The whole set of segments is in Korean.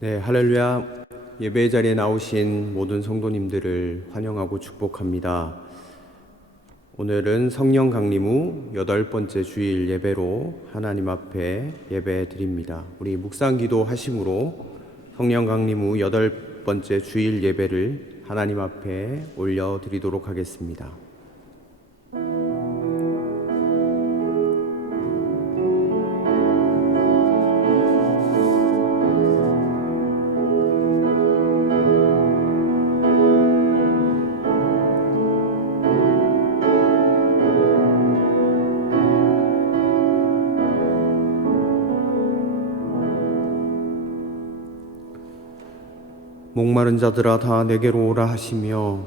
네, 할렐루야. 예배 자리에 나오신 모든 성도님들을 환영하고 축복합니다. 오늘은 성령 강림 후 8번째 주일 예배로 하나님 앞에 예배 드립니다. 우리 묵상 기도 하심으로 성령 강림 후 8번째 주일 예배를 하나님 앞에 올려 드리도록 하겠습니다. 목마른 자들아 다 내게로 오라 하시며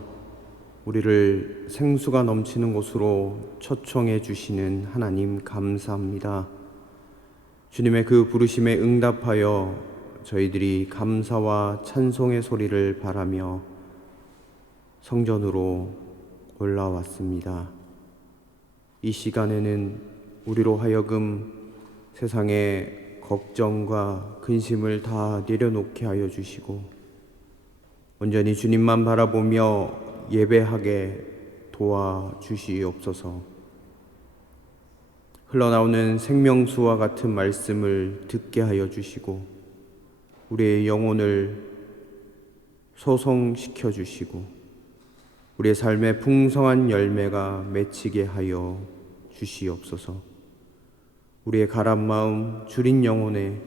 우리를 생수가 넘치는 곳으로 초청해 주시는 하나님 감사합니다. 주님의 그 부르심에 응답하여 저희들이 감사와 찬송의 소리를 바라며 성전으로 올라왔습니다. 이 시간에는 우리로 하여금 세상의 걱정과 근심을 다 내려놓게 하여 주시고 온전히 주님만 바라보며 예배하게 도와주시옵소서. 흘러나오는 생명수와 같은 말씀을 듣게 하여 주시고 우리의 영혼을 소성시켜 주시고 우리의 삶의 풍성한 열매가 맺히게 하여 주시옵소서. 우리의 가란 마음 줄인 영혼에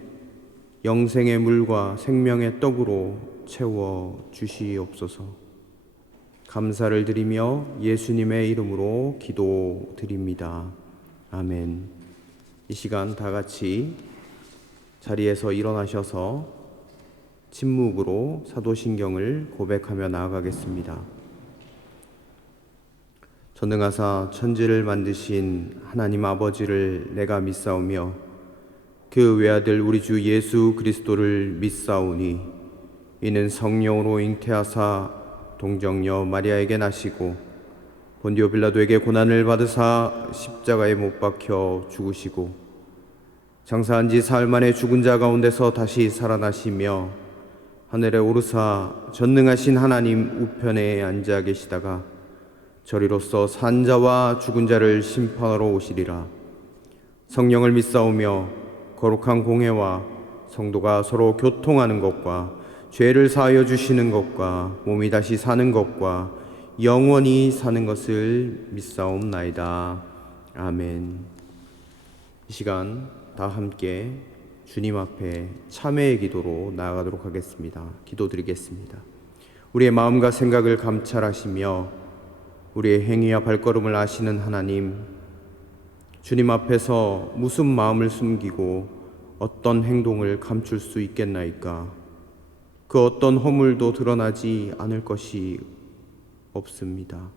영생의 물과 생명의 떡으로 채워 주시옵소서. 감사를 드리며 예수님의 이름으로 기도드립니다. 아멘. 이 시간 다 같이 자리에서 일어나셔서 침묵으로 사도신경을 고백하며 나아가겠습니다. 전능하사 천지를 만드신 하나님 아버지를 내가 믿사오며 그 외아들 우리 주 예수 그리스도를 믿사오니 이는 성령으로 잉태하사 동정녀 마리아에게 나시고 본디오 빌라도에게 고난을 받으사 십자가에 못 박혀 죽으시고 장사한 지 사흘 만에 죽은 자 가운데서 다시 살아나시며 하늘에 오르사 전능하신 하나님 우편에 앉아 계시다가 저리로서 산 자와 죽은 자를 심판하러 오시리라. 성령을 믿사오며 거룩한 공회와 성도가 서로 교통하는 것과 죄를 사하여 주시는 것과 몸이 다시 사는 것과 영원히 사는 것을 믿사옵나이다. 아멘. 이 시간 다 함께 주님 앞에 참회의 기도로 나아가도록 하겠습니다. 기도드리겠습니다. 우리의 마음과 생각을 감찰하시며 우리의 행위와 발걸음을 아시는 하나님, 주님 앞에서 무슨 마음을 숨기고 어떤 행동을 감출 수 있겠나이까? 그 어떤 허물도 드러나지 않을 것이 없습니다.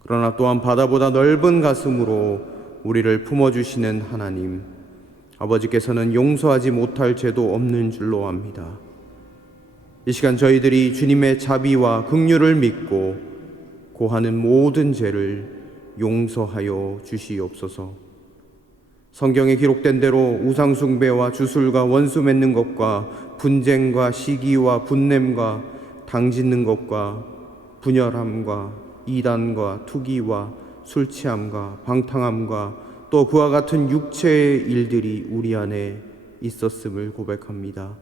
그러나 또한 바다보다 넓은 가슴으로 우리를 품어주시는 하나님, 아버지께서는 용서하지 못할 죄도 없는 줄로 압니다. 이 시간 저희들이 주님의 자비와 긍휼을 믿고 고하는 모든 죄를 용서하여 주시옵소서. 성경에 기록된 대로 우상숭배와 주술과 원수 맺는 것과 분쟁과 시기와 분냄과 당짓는 것과 분열함과 이단과 투기와 술 취함과 방탕함과 또 그와 같은 육체의 일들이 우리 안에 있었음을 고백합니다.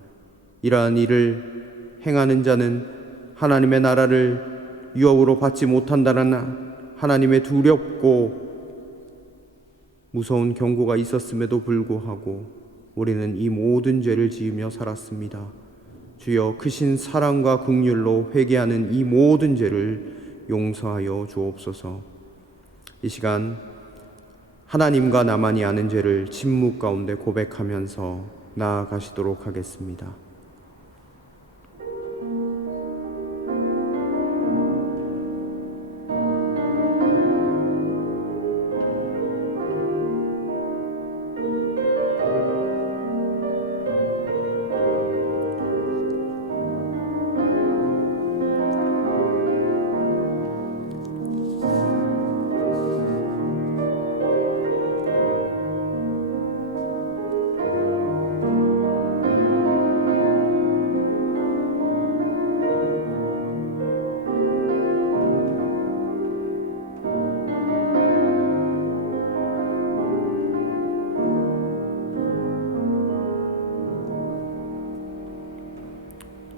이러한 일을 행하는 자는 하나님의 나라를 유업으로 받지 못한다는 하나님의 두렵고 무서운 경고가 있었음에도 불구하고 우리는 이 모든 죄를 지으며 살았습니다. 주여 크신 사랑과 긍휼로 회개하는 이 모든 죄를 용서하여 주옵소서. 이 시간 하나님과 나만이 아는 죄를 침묵 가운데 고백하면서 나아가시도록 하겠습니다.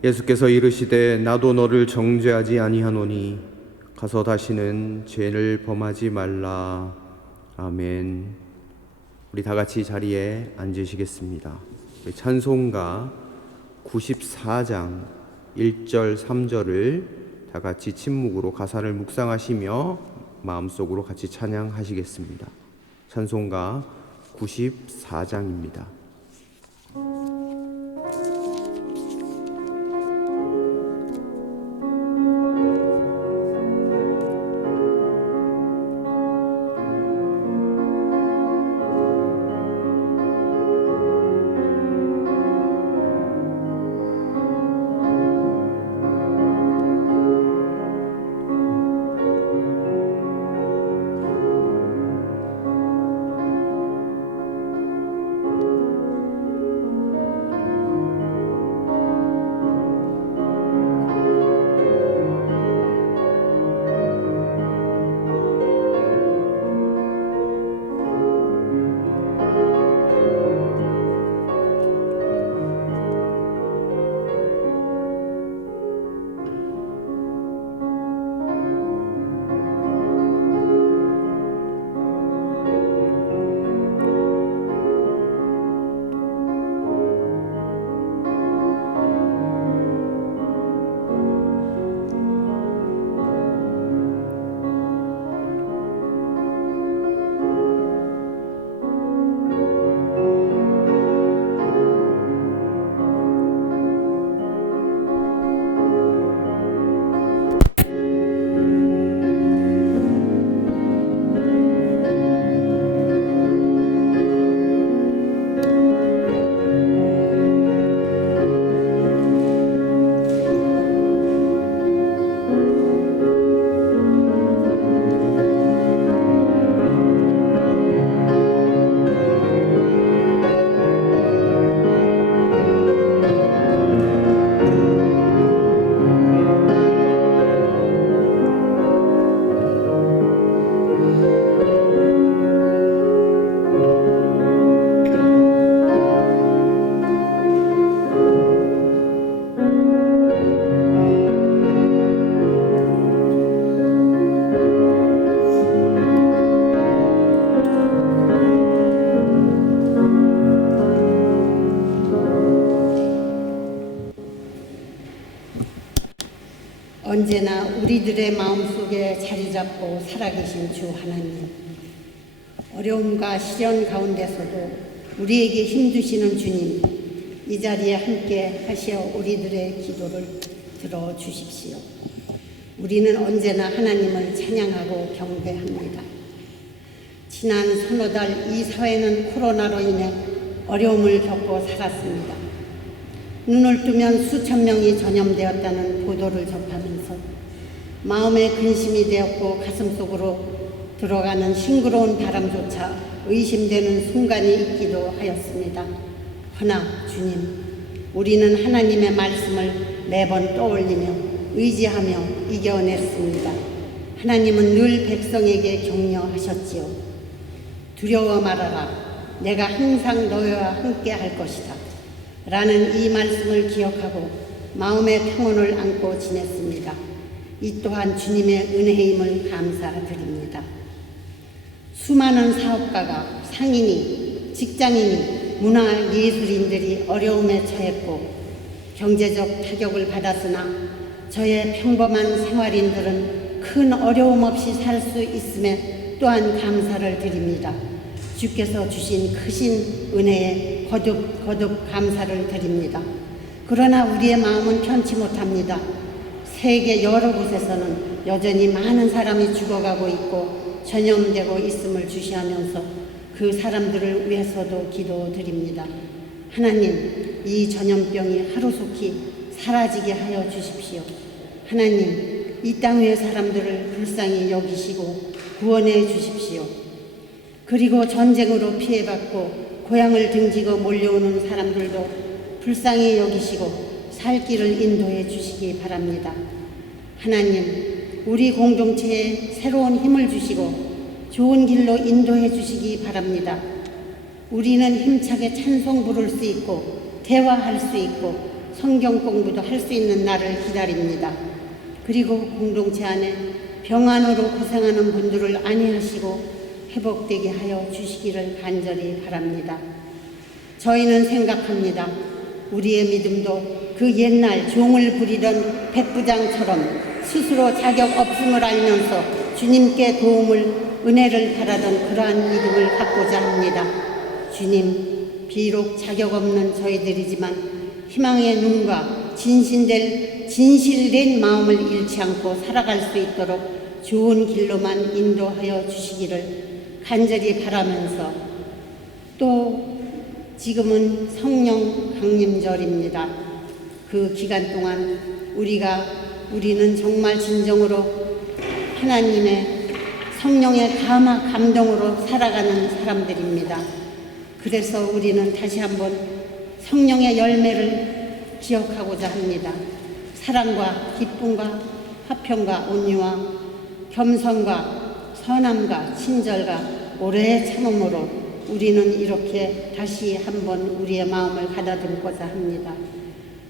예수께서 이르시되 나도 너를 정죄하지 아니하노니 가서 다시는 죄를 범하지 말라. 아멘. 우리 다 같이 자리에 앉으시겠습니다. 찬송가 94장 1절 3절을 다 같이 침묵으로 가사를 묵상하시며 마음속으로 같이 찬양하시겠습니다. 찬송가 94장입니다. 언제나 우리들의 마음속에 자리 잡고 살아계신 주 하나님, 어려움과 시련 가운데서도 우리에게 힘주시는 주님, 이 자리에 함께 하시어 우리들의 기도를 들어주십시오. 우리는 언제나 하나님을 찬양하고 경배합니다. 지난 서너 달 이 사회는 코로나로 인해 어려움을 겪고 살았습니다. 눈을 뜨면 수천 명이 전염되었다는 보도를 접하면서 마음에 근심이 되었고 가슴속으로 들어가는 싱그러운 바람조차 의심되는 순간이 있기도 하였습니다. 허나 주님, 우리는 하나님의 말씀을 매번 떠올리며 의지하며 이겨냈습니다. 하나님은 늘 백성에게 격려하셨지요. 두려워 말아라. 내가 항상 너희와 함께 할 것이다. 라는 이 말씀을 기억하고 마음의 평온을 안고 지냈습니다. 이 또한 주님의 은혜임을 감사드립니다. 수많은 사업가가, 상인이, 직장인이, 문화예술인들이 어려움에 처했고 경제적 타격을 받았으나 저의 평범한 생활인들은 큰 어려움 없이 살 수 있음에 또한 감사를 드립니다. 주께서 주신 크신 은혜에 거듭 감사를 드립니다. 그러나 우리의 마음은 편치 못합니다. 세계 여러 곳에서는 여전히 많은 사람이 죽어가고 있고 전염되고 있음을 주시하면서 그 사람들을 위해서도 기도드립니다. 하나님, 이 전염병이 하루속히 사라지게 하여 주십시오. 하나님, 이 땅 위의 사람들을 불쌍히 여기시고 구원해 주십시오. 그리고 전쟁으로 피해받고 고향을 등지고 몰려오는 사람들도 불쌍히 여기시고 살 길을 인도해 주시기 바랍니다. 하나님, 우리 공동체에 새로운 힘을 주시고 좋은 길로 인도해 주시기 바랍니다. 우리는 힘차게 찬송 부를 수 있고 대화할 수 있고 성경 공부도 할 수 있는 날을 기다립니다. 그리고 공동체 안에 병환으로 고생하는 분들을 안위하시고 회복되게 하여 주시기를 간절히 바랍니다. 저희는 생각합니다. 우리의 믿음도 그 옛날 종을 부리던 백부장처럼 스스로 자격 없음을 알면서 주님께 도움을, 은혜를 바라던 그러한 믿음을 갖고자 합니다. 주님, 비록 자격 없는 저희들이지만 희망의 눈과 진실된 마음을 잃지 않고 살아갈 수 있도록 좋은 길로만 인도하여 주시기를 간절히 바라면서, 또 지금은 성령 강림절입니다. 그 기간 동안 우리는 정말 진정으로 하나님의 성령의 감동으로 살아가는 사람들입니다. 그래서 우리는 다시 한번 성령의 열매를 기억하고자 합니다. 사랑과 기쁨과 화평과 온유와 겸손과 선함과 친절과 오래 참음으로 우리는 이렇게 다시 한번 우리의 마음을 가다듬고자 합니다.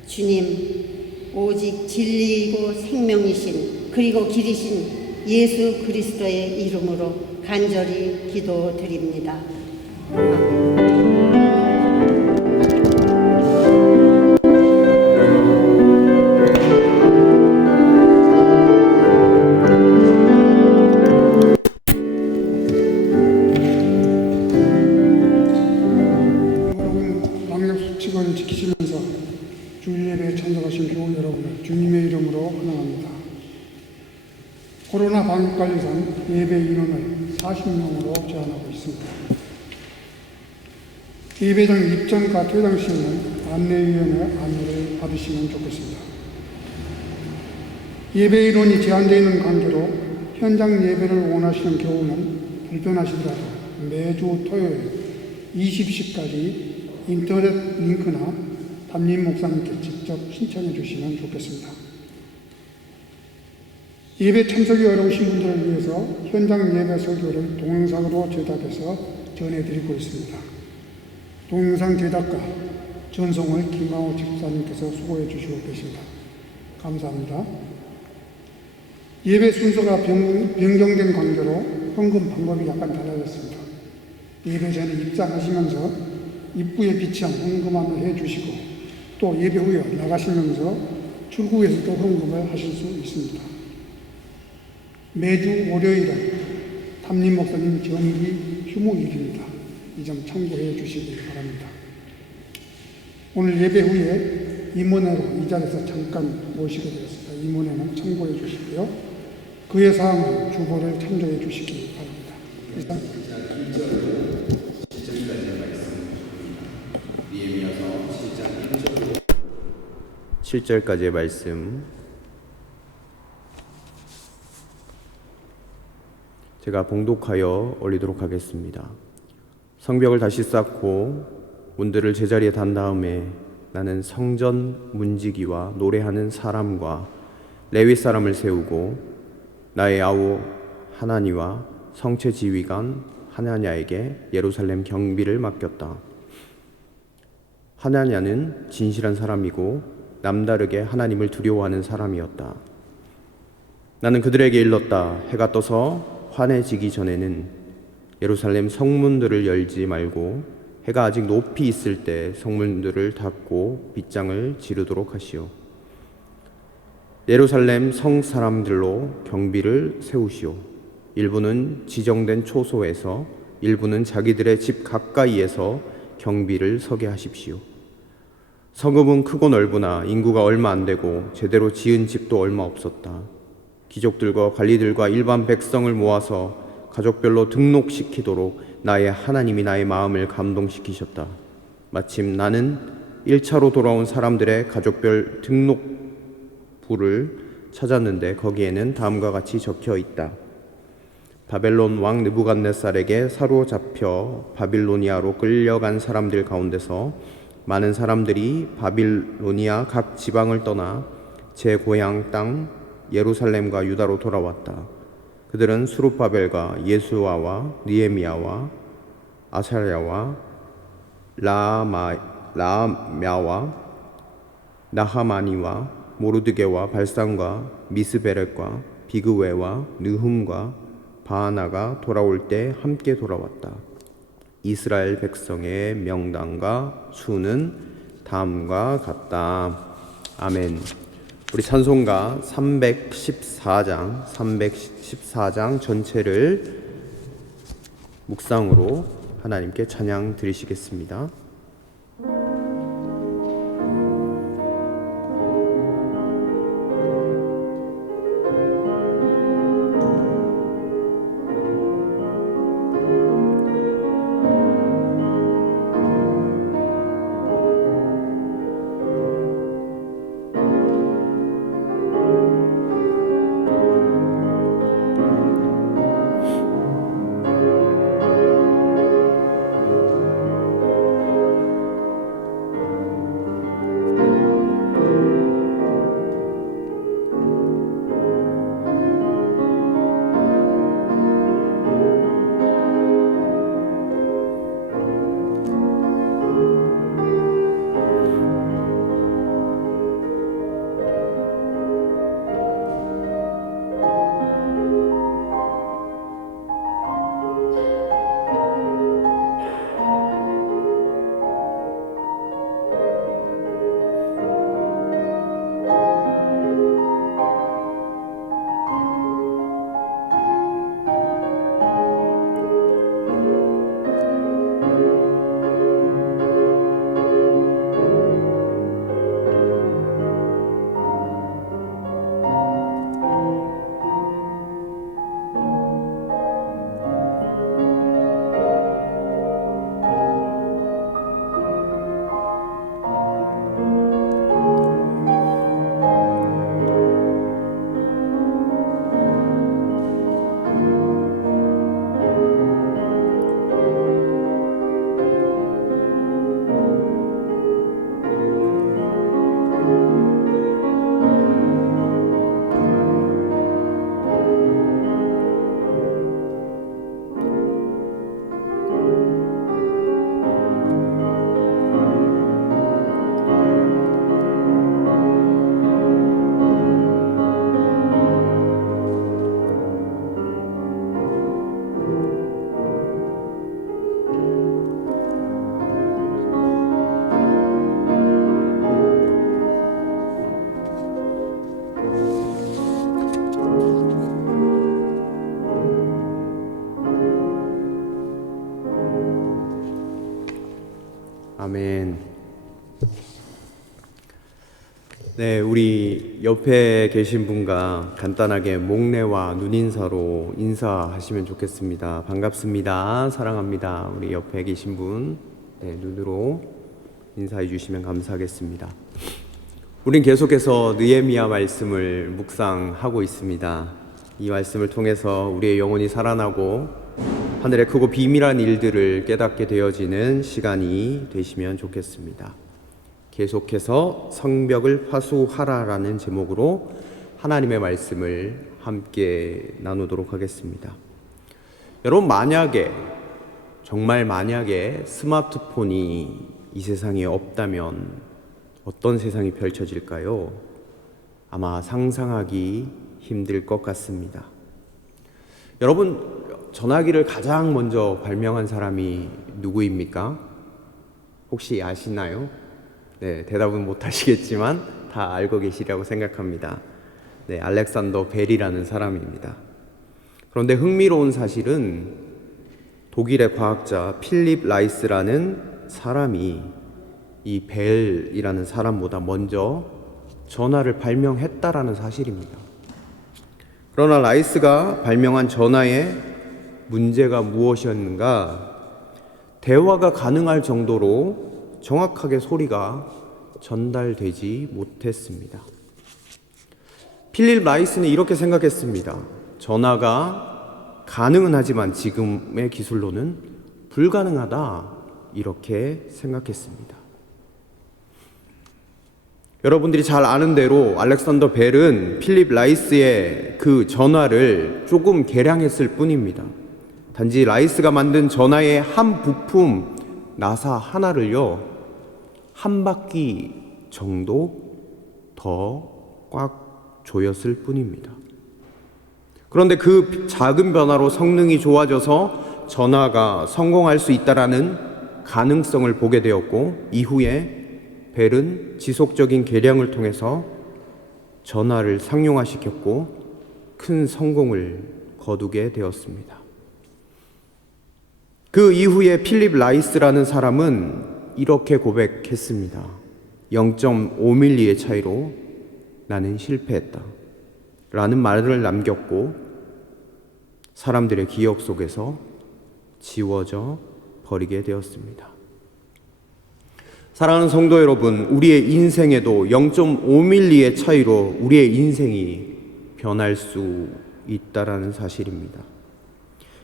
주님, 오직 진리이고 생명이신 그리고 길이신 예수 그리스도의 이름으로 간절히 기도드립니다. 왕약수칙을 지키시면서 주일 예배에 참석하신 교우 여러분을 주님의 이름으로 환영합니다. 코로나 방역 관리상 예배 인원을 40명으로 제한하고 있습니다. 예배장 입장과 퇴장 시에는 안내위원회 안내를 받으시면 좋겠습니다. 예배 인원이 제한되어 있는 관계로 현장 예배를 원하시는 교우는 불편하시더라도 매주 토요일 20시까지 인터넷 링크나 담임 목사님께 직접 신청해 주시면 좋겠습니다. 예배 참석이 어려우신 분들을 위해서 현장 예배 설교를 동영상으로 제작해서 전해드리고 있습니다. 동영상 제작과 전송을 김광호 집사님께서 수고해 주시고 계십니다. 감사합니다. 예배 순서가 변경된 관계로 헌금 방법이 약간 달라졌습니다. 예배 전에 입장하시면서 입구에 비치한 헌금함을 해주시고, 또 예배 후에 나가시면서 출구에서도 헌금을 하실 수 있습니다. 매주 월요일은 담임 목사님 정기 휴무일입니다. 이 점 참고해 주시기 바랍니다. 오늘 예배 후에 임원회로 이 자리에서 잠깐 모시게 되었습니다. 임원회는 참고해 주시고요. 그의 사항은 주보를 참조해 주시기 바랍니다. 이상. 7절까지의 말씀, 제가 봉독하여 올리도록 하겠습니다. 성벽을 다시 쌓고 문들을 제자리에 단 다음에 나는 성전 문지기와 노래하는 사람과 레위 사람을 세우고 나의 아우 하나니와 성체 지휘관 하나냐에게 예루살렘 경비를 맡겼다. 하나냐는 진실한 사람이고 남다르게 하나님을 두려워하는 사람이었다. 나는 그들에게 일렀다. 해가 떠서 환해지기 전에는 예루살렘 성문들을 열지 말고 해가 아직 높이 있을 때 성문들을 닫고 빗장을 지르도록 하시오. 예루살렘 성 사람들로 경비를 세우시오. 일부는 지정된 초소에서, 일부는 자기들의 집 가까이에서 경비를 서게 하십시오. 성읍은 크고 넓으나 인구가 얼마 안 되고 제대로 지은 집도 얼마 없었다. 귀족들과 관리들과 일반 백성을 모아서 가족별로 등록시키도록 나의 하나님이 나의 마음을 감동시키셨다. 마침 나는 1차로 돌아온 사람들의 가족별 등록부를 찾았는데 거기에는 다음과 같이 적혀 있다. 바벨론 왕 느부갓네살에게 사로잡혀 바빌로니아로 끌려간 사람들 가운데서 많은 사람들이 바빌로니아 각 지방을 떠나 제 고향 땅 예루살렘과 유다로 돌아왔다. 그들은 수룹바벨과 예수아와 느헤미야와 아사랴와 라암야와 나하마니와 모르드게와 발산과 미스베렛과 비그웨와 느훔과 바하나가 돌아올 때 함께 돌아왔다. 이스라엘 백성의 명단과 수는 다음과 같다. 아멘. 우리 찬송가 314장 전체를 묵상으로 하나님께 찬양 드리시겠습니다. 아멘. 네, 우리 옆에 계신 분과 간단하게 목례와 눈인사로 인사하시면 좋겠습니다. 반갑습니다. 사랑합니다. 우리 옆에 계신 분, 네, 눈으로 인사해 주시면 감사하겠습니다. 우린 계속해서 느헤미야 말씀을 묵상하고 있습니다. 이 말씀을 통해서 우리의 영혼이 살아나고 하늘의 크고 비밀한 일들을 깨닫게 되어지는 시간이 되시면 좋겠습니다. 계속해서 성벽을 화수하라라는 제목으로 하나님의 말씀을 함께 나누도록 하겠습니다. 여러분, 정말 만약에 스마트폰이 이 세상에 없다면 어떤 세상이 펼쳐질까요? 아마 상상하기 힘들 것 같습니다. 여러분, 전화기를 가장 먼저 발명한 사람이 누구입니까? 혹시 아시나요? 네, 대답은 못 하시겠지만 다 알고 계시리라고 생각합니다. 네, 알렉산더 벨이라는 사람입니다. 그런데 흥미로운 사실은 독일의 과학자 필립 라이스라는 사람이 이 벨이라는 사람보다 먼저 전화를 발명했다라는 사실입니다. 그러나 라이스가 발명한 전화의 문제가 무엇이었는가? 대화가 가능할 정도로 정확하게 소리가 전달되지 못했습니다. 필립 라이스는 이렇게 생각했습니다. 전화가 가능은 하지만 지금의 기술로는 불가능하다, 이렇게 생각했습니다. 여러분들이 잘 아는 대로 알렉산더 벨은 필립 라이스의 그 전화를 조금 개량했을 뿐입니다. 단지 라이스가 만든 전화의 한 부품 나사 하나를요, 한 바퀴 정도 더 꽉 조였을 뿐입니다. 그런데 그 작은 변화로 성능이 좋아져서 전화가 성공할 수 있다라는 가능성을 보게 되었고, 이후에 벨은 지속적인 개량을 통해서 전화를 상용화시켰고 큰 성공을 거두게 되었습니다. 그 이후에 필립 라이스라는 사람은 이렇게 고백했습니다. 0.5mm의 차이로 나는 실패했다 라는 말을 남겼고 사람들의 기억 속에서 지워져 버리게 되었습니다. 사랑하는 성도 여러분, 우리의 인생에도 0.5mm의 차이로 우리의 인생이 변할 수 있다라는 사실입니다.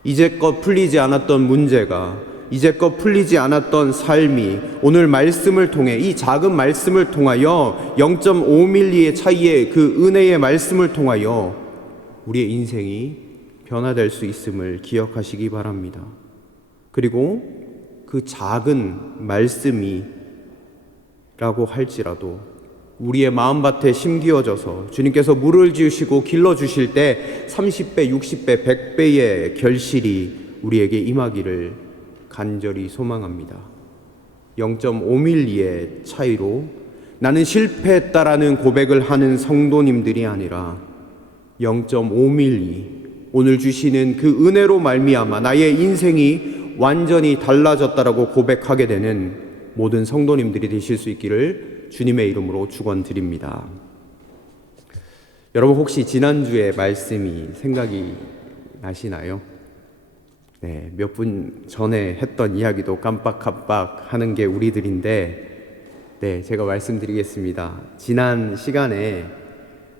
이제껏 풀리지 않았던 문제가, 이제껏 풀리지 않았던 삶이 오늘 말씀을 통해, 이 작은 말씀을 통하여 0.5mm의 차이의 그 은혜의 말씀을 통하여 우리의 인생이 변화될 수 있음을 기억하시기 바랍니다. 그리고 그 작은 말씀이 라고 할지라도 우리의 마음밭에 심기어져서 주님께서 물을 지으시고 길러주실 때 30배, 60배, 100배의 결실이 우리에게 임하기를 간절히 소망합니다. 0.5mm의 차이로 나는 실패했다라는 고백을 하는 성도님들이 아니라 0.5mm, 오늘 주시는 그 은혜로 말미암아 나의 인생이 완전히 달라졌다라고 고백하게 되는 모든 성도님들이 되실 수 있기를 주님의 이름으로 축원드립니다. 여러분, 혹시 지난주의 말씀이 생각이 나시나요? 네, 몇 분 전에 했던 이야기도 깜빡깜빡 하는 게 우리들인데, 네, 제가 말씀드리겠습니다. 지난 시간에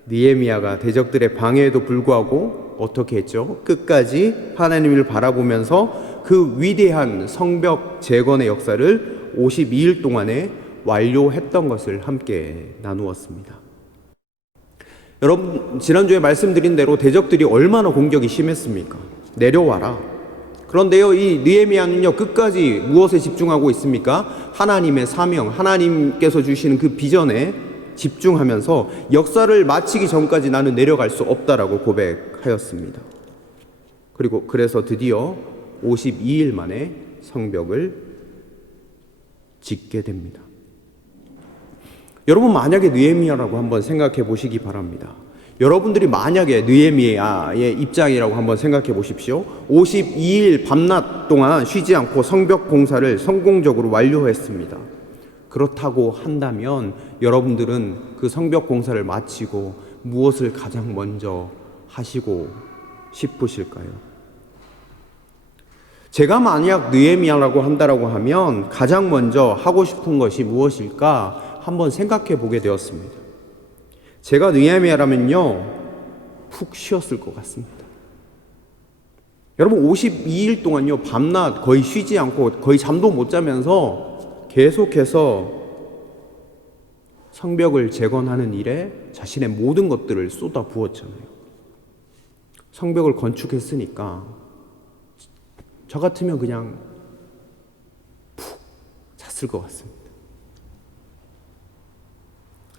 느헤미야가 대적들의 방해에도 불구하고 어떻게 했죠? 끝까지 하나님을 바라보면서 그 위대한 성벽 재건의 역사를 52일 동안에 완료했던 것을 함께 나누었습니다. 여러분, 지난주에 말씀드린 대로 대적들이 얼마나 공격이 심했습니까? 내려와라. 그런데요, 이 느헤미야는요, 끝까지 무엇에 집중하고 있습니까? 하나님의 사명, 하나님께서 주시는 그 비전에 집중하면서 역사를 마치기 전까지 나는 내려갈 수 없다라고 고백하였습니다. 그리고 그래서 드디어 52일 만에 성벽을 짓게 됩니다. 여러분, 만약에 느헤미야라고 한번 생각해 보시기 바랍니다. 여러분들이 만약에 느헤미야의 입장이라고 한번 생각해 보십시오. 52일 밤낮 동안 쉬지 않고 성벽 공사를 성공적으로 완료했습니다. 그렇다고 한다면 여러분들은 그 성벽 공사를 마치고 무엇을 가장 먼저 하시고 싶으실까요? 제가 만약 느헤미야라고 한다라고 하면 가장 먼저 하고 싶은 것이 무엇일까 한번 생각해 보게 되었습니다. 제가 느헤미야라면요, 푹 쉬었을 것 같습니다. 여러분, 52일 동안요, 밤낮 거의 쉬지 않고 거의 잠도 못 자면서 계속해서 성벽을 재건하는 일에 자신의 모든 것들을 쏟아 부었잖아요. 성벽을 건축했으니까 저 같으면 그냥 푹 잤을 것 같습니다.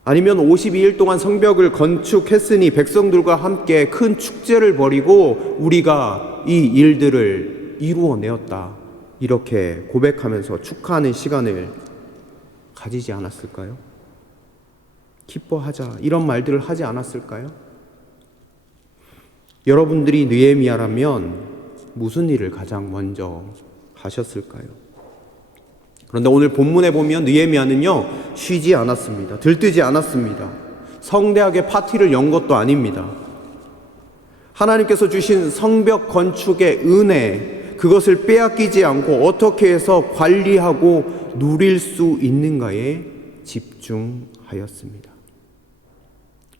아니면 52일 동안 성벽을 건축했으니 백성들과 함께 큰 축제를 벌이고 우리가 이 일들을 이루어내었다, 이렇게 고백하면서 축하하는 시간을 가지지 않았을까요? 기뻐하자, 이런 말들을 하지 않았을까요? 여러분들이 느헤미야라면 무슨 일을 가장 먼저 하셨을까요? 그런데 오늘 본문에 보면 느헤미야는요, 쉬지 않았습니다. 들뜨지 않았습니다. 성대하게 파티를 연 것도 아닙니다. 하나님께서 주신 성벽 건축의 은혜, 그것을 빼앗기지 않고 어떻게 해서 관리하고 누릴 수 있는가에 집중하였습니다.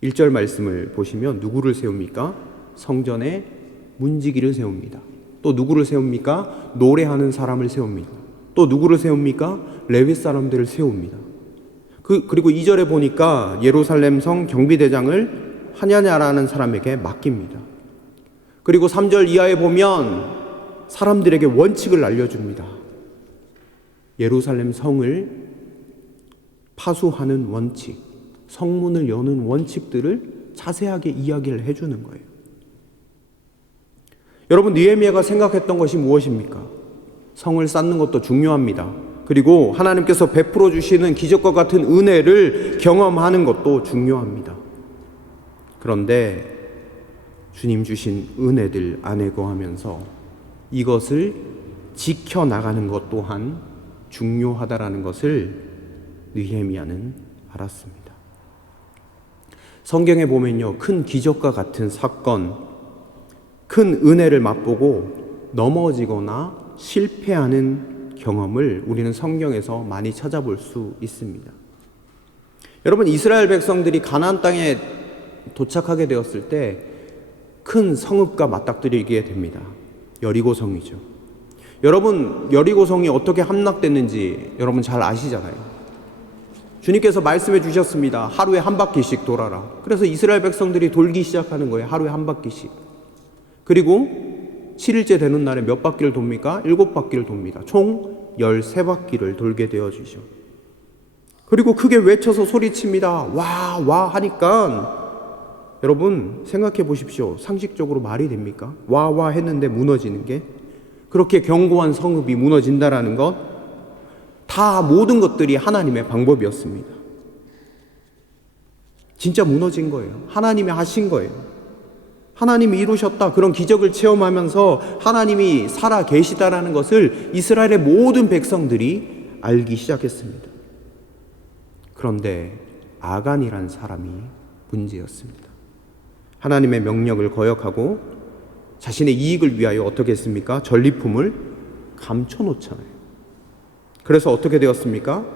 1절 말씀을 보시면 누구를 세웁니까? 성전에 문지기를 세웁니다. 또 누구를 세웁니까? 노래하는 사람을 세웁니다. 또 누구를 세웁니까? 레위 사람들을 세웁니다. 그리고 2절에 보니까 예루살렘 성 경비대장을 하냐냐라는 사람에게 맡깁니다. 그리고 3절 이하에 보면 사람들에게 원칙을 알려줍니다. 예루살렘 성을 파수하는 원칙, 성문을 여는 원칙들을 자세하게 이야기를 해주는 거예요. 여러분, 느헤미야가 생각했던 것이 무엇입니까? 성을 쌓는 것도 중요합니다. 그리고 하나님께서 베풀어 주시는 기적과 같은 은혜를 경험하는 것도 중요합니다. 그런데 주님 주신 은혜들 안에 거하면서 이것을 지켜나가는 것 또한 중요하다라는 것을 느헤미야는 알았습니다. 성경에 보면요, 큰 기적과 같은 사건, 큰 은혜를 맛보고 넘어지거나 실패하는 경험을 우리는 성경에서 많이 찾아볼 수 있습니다. 여러분, 이스라엘 백성들이 가나안 땅에 도착하게 되었을 때 큰 성읍과 맞닥뜨리게 됩니다. 여리고성이죠. 여러분, 여리고성이 어떻게 함락됐는지 여러분 잘 아시잖아요. 주님께서 말씀해 주셨습니다. 하루에 한 바퀴씩 돌아라. 그래서 이스라엘 백성들이 돌기 시작하는 거예요. 하루에 한 바퀴씩. 그리고 7일째 되는 날에 몇 바퀴를 돕니까? 7바퀴를 돕니다. 총 13바퀴를 돌게 되어지죠. 그리고 크게 외쳐서 소리칩니다. 와, 와 하니까 여러분 생각해 보십시오. 상식적으로 말이 됩니까? 와, 와 했는데 무너지는 게? 그렇게 견고한 성읍이 무너진다라는 것, 다 모든 것들이 하나님의 방법이었습니다. 진짜 무너진 거예요. 하나님이 하신 거예요. 하나님이 이루셨다. 그런 기적을 체험하면서 하나님이 살아 계시다라는 것을 이스라엘의 모든 백성들이 알기 시작했습니다. 그런데 아간이란 사람이 문제였습니다. 하나님의 명령을 거역하고 자신의 이익을 위하여 어떻게 했습니까? 전리품을 감춰놓잖아요. 그래서 어떻게 되었습니까?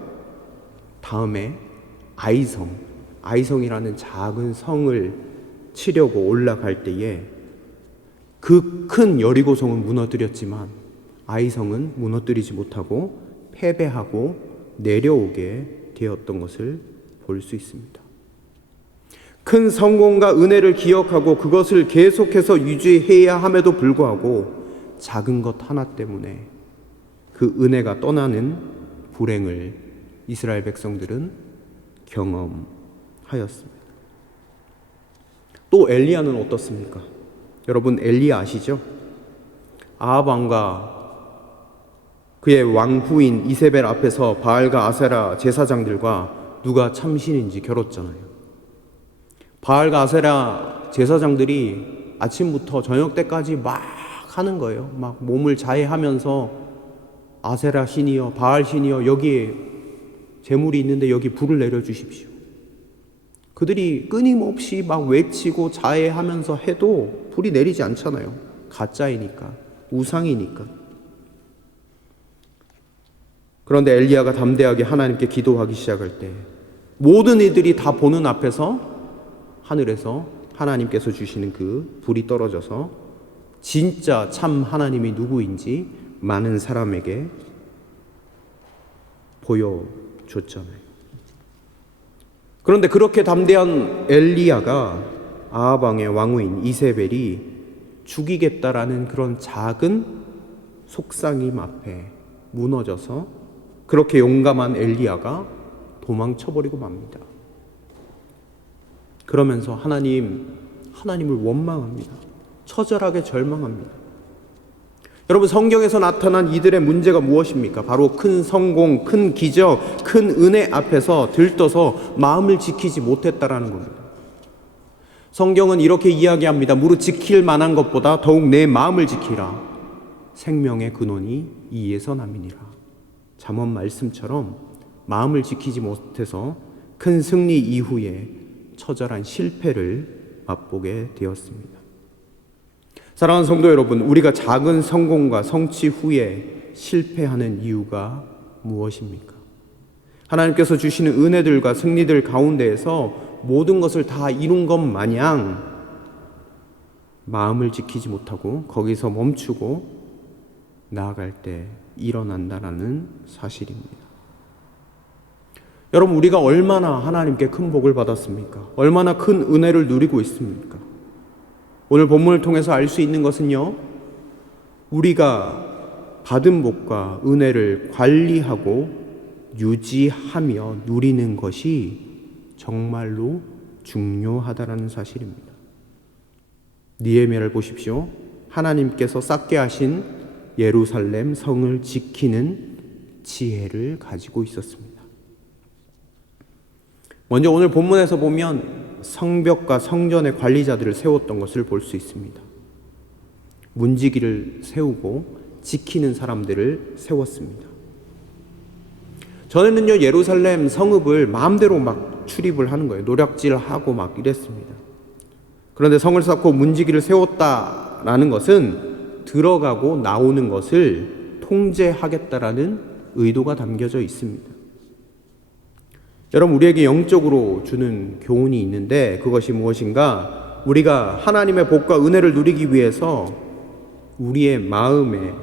다음에 아이성이라는 작은 성을 치려고 올라갈 때에 그 큰 여리고성은 무너뜨렸지만 아이성은 무너뜨리지 못하고 패배하고 내려오게 되었던 것을 볼 수 있습니다. 큰 성공과 은혜를 기억하고 그것을 계속해서 유지해야 함에도 불구하고 작은 것 하나 때문에 그 은혜가 떠나는 불행을 이스라엘 백성들은 경험하였습니다. 또 엘리야는 어떻습니까? 여러분, 엘리야 아시죠? 아합 왕과 그의 왕후인 이세벨 앞에서 바알과 아세라 제사장들과 누가 참신인지 겨뤘잖아요. 바알과 아세라 제사장들이 아침부터 저녁 때까지 막 하는 거예요. 막 몸을 자해하면서 아세라 신이여, 바알 신이여, 여기에 재물이 있는데 여기 불을 내려주십시오. 그들이 끊임없이 막 외치고 자해하면서 해도 불이 내리지 않잖아요. 가짜이니까, 우상이니까. 그런데 엘리야가 담대하게 하나님께 기도하기 시작할 때 모든 이들이 다 보는 앞에서 하늘에서 하나님께서 주시는 그 불이 떨어져서 진짜 참 하나님이 누구인지 많은 사람에게 보여줬잖아요. 그런데 그렇게 담대한 엘리야가 아합 왕의 왕후인 이세벨이 죽이겠다라는 그런 작은 속상임 앞에 무너져서 그렇게 용감한 엘리야가 도망쳐버리고 맙니다. 그러면서 하나님을 원망합니다. 처절하게 절망합니다. 여러분, 성경에서 나타난 이들의 문제가 무엇입니까? 바로 큰 성공, 큰 기적, 큰 은혜 앞에서 들떠서 마음을 지키지 못했다라는 겁니다. 성경은 이렇게 이야기합니다. 무릇 지킬 만한 것보다 더욱 내 마음을 지키라. 생명의 근원이 이에서 남이니라. 잠언 말씀처럼 마음을 지키지 못해서 큰 승리 이후에 처절한 실패를 맛보게 되었습니다. 사랑하는 성도 여러분, 우리가 작은 성공과 성취 후에 실패하는 이유가 무엇입니까? 하나님께서 주시는 은혜들과 승리들 가운데에서 모든 것을 다 이룬 것 마냥 마음을 지키지 못하고 거기서 멈추고 나아갈 때 일어난다라는 사실입니다. 여러분, 우리가 얼마나 하나님께 큰 복을 받았습니까? 얼마나 큰 은혜를 누리고 있습니까? 오늘 본문을 통해서 알 수 있는 것은요, 우리가 받은 복과 은혜를 관리하고 유지하며 누리는 것이 정말로 중요하다라는 사실입니다. 느헤미야를 보십시오. 하나님께서 쌓게 하신 예루살렘 성을 지키는 지혜를 가지고 있었습니다. 먼저 오늘 본문에서 보면 성벽과 성전의 관리자들을 세웠던 것을 볼 수 있습니다. 문지기를 세우고 지키는 사람들을 세웠습니다. 전에는요, 예루살렘 성읍을 마음대로 막 출입을 하는 거예요. 노략질하고 막 이랬습니다. 그런데 성을 쌓고 문지기를 세웠다라는 것은 들어가고 나오는 것을 통제하겠다라는 의도가 담겨져 있습니다. 여러분, 우리에게 영적으로 주는 교훈이 있는데 그것이 무엇인가? 우리가 하나님의 복과 은혜를 누리기 위해서 우리의 마음의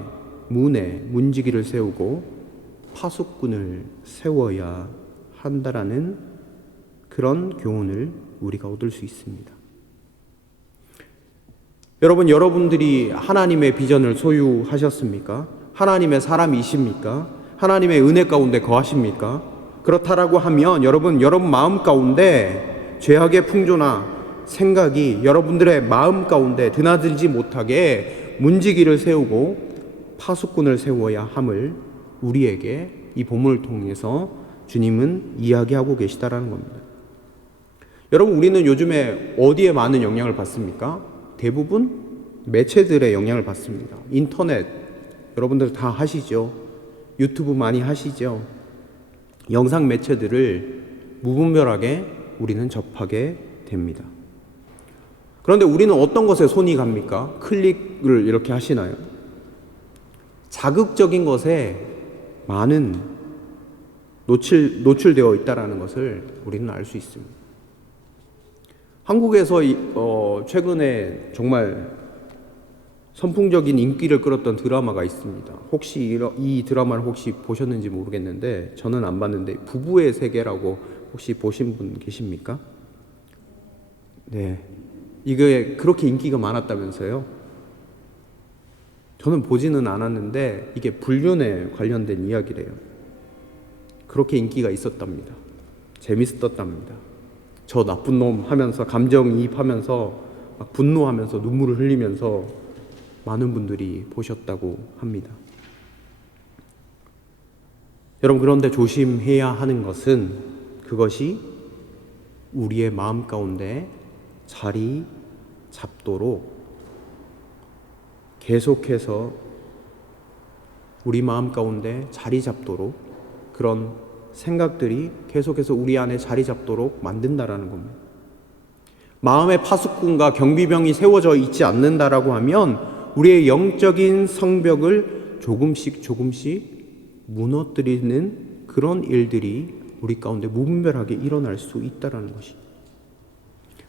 문에 문지기를 세우고 파수꾼을 세워야 한다라는 그런 교훈을 우리가 얻을 수 있습니다. 여러분들이 하나님의 비전을 소유하셨습니까? 하나님의 사람이십니까? 하나님의 은혜 가운데 거하십니까? 그렇다라고 하면 여러분 마음 가운데 죄악의 풍조나 생각이 여러분들의 마음 가운데 드나들지 못하게 문지기를 세우고 파수꾼을 세워야 함을 우리에게 이 본문을 통해서 주님은 이야기하고 계시다라는 겁니다. 여러분, 우리는 요즘에 어디에 많은 영향을 받습니까? 대부분 매체들의 영향을 받습니다. 인터넷 여러분들 다 하시죠. 유튜브 많이 하시죠. 영상 매체들을 무분별하게 우리는 접하게 됩니다. 그런데 우리는 어떤 것에 손이 갑니까? 클릭을 이렇게 하시나요? 자극적인 것에 많은 노출되어 있다는 것을 우리는 알 수 있습니다. 한국에서 최근에 정말 선풍적인 인기를 끌었던 드라마가 있습니다. 혹시 이 드라마를 혹시 보셨는지 모르겠는데 저는 안 봤는데 부부의 세계라고 혹시 보신 분 계십니까? 네, 이게 그렇게 인기가 많았다면서요? 저는 보지는 않았는데 이게 불륜에 관련된 이야기래요. 그렇게 인기가 있었답니다. 재밌었답니다. 저 나쁜 놈 하면서 감정이입하면서 막 분노하면서 눈물을 흘리면서 많은 분들이 보셨다고 합니다. 여러분, 그런데 조심해야 하는 것은 그것이 우리의 마음 가운데 자리 잡도록 계속해서 우리 마음 가운데 자리 잡도록 그런 생각들이 계속해서 우리 안에 자리 잡도록 만든다라는 겁니다. 마음의 파수꾼과 경비병이 세워져 있지 않는다라고 하면 우리의 영적인 성벽을 조금씩 무너뜨리는 그런 일들이 우리 가운데 무분별하게 일어날 수 있다는 것이.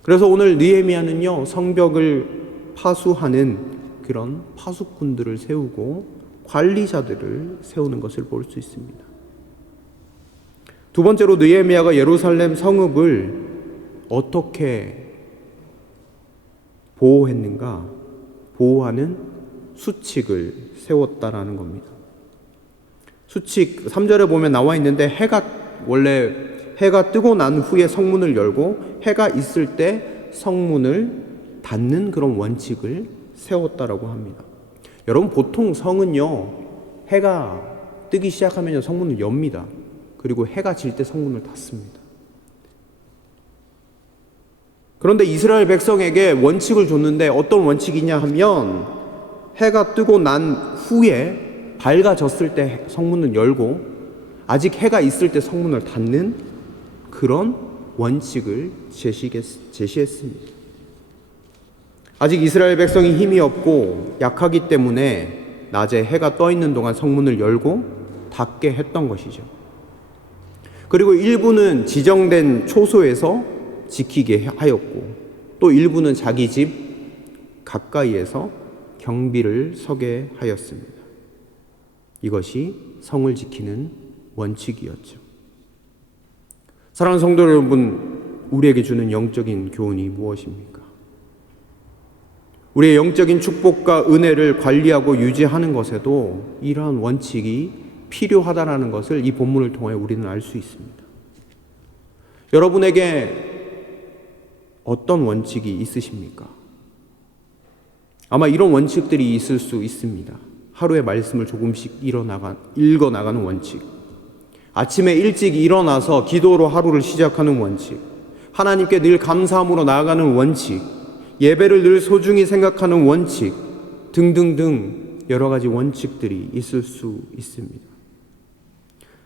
그래서 오늘 느헤미야는요, 성벽을 파수하는 그런 파수꾼들을 세우고 관리자들을 세우는 것을 볼 수 있습니다. 두 번째로 느헤미야가 예루살렘 성읍을 어떻게 보호했는가? 보호하는 수칙을 세웠다라는 겁니다. 수칙 3절에 보면 나와 있는데 원래 해가 뜨고 난 후에 성문을 열고 해가 있을 때 성문을 닫는 그런 원칙을 세웠다라고 합니다. 여러분, 보통 성은요, 해가 뜨기 시작하면 성문을 엽니다. 그리고 해가 질 때 성문을 닫습니다. 그런데 이스라엘 백성에게 원칙을 줬는데 어떤 원칙이냐 하면 해가 뜨고 난 후에 밝아졌을 때 성문을 열고 아직 해가 있을 때 성문을 닫는 그런 원칙을 제시했습니다. 아직 이스라엘 백성이 힘이 없고 약하기 때문에 낮에 해가 떠 있는 동안 성문을 열고 닫게 했던 것이죠. 그리고 일부는 지정된 초소에서 지키게 하였고 또 일부는 자기 집 가까이에서 경비를 서게 하였습니다. 이것이 성을 지키는 원칙이었죠. 사랑하는 성도 여러분, 우리에게 주는 영적인 교훈이 무엇입니까? 우리의 영적인 축복과 은혜를 관리하고 유지하는 것에도 이러한 원칙이 필요하다는 것을 이 본문을 통해 우리는 알 수 있습니다. 여러분에게 어떤 원칙이 있으십니까? 아마 이런 원칙들이 있을 수 있습니다. 하루의 말씀을 조금씩 읽어나가는 원칙, 아침에 일찍 일어나서 기도로 하루를 시작하는 원칙, 하나님께 늘 감사함으로 나아가는 원칙, 예배를 늘 소중히 생각하는 원칙 등등등 여러 가지 원칙들이 있을 수 있습니다.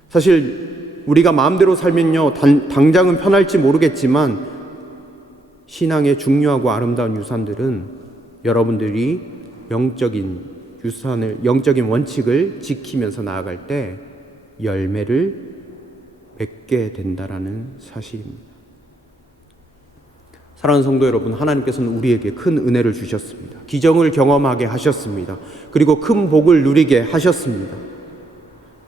사실 우리가 마음대로 살면요, 당장은 편할지 모르겠지만 신앙의 중요하고 아름다운 유산들은 여러분들이 영적인 원칙을 지키면서 나아갈 때 열매를 맺게 된다라는 사실입니다. 사랑하는 성도 여러분, 하나님께서는 우리에게 큰 은혜를 주셨습니다. 기적을 경험하게 하셨습니다. 그리고 큰 복을 누리게 하셨습니다.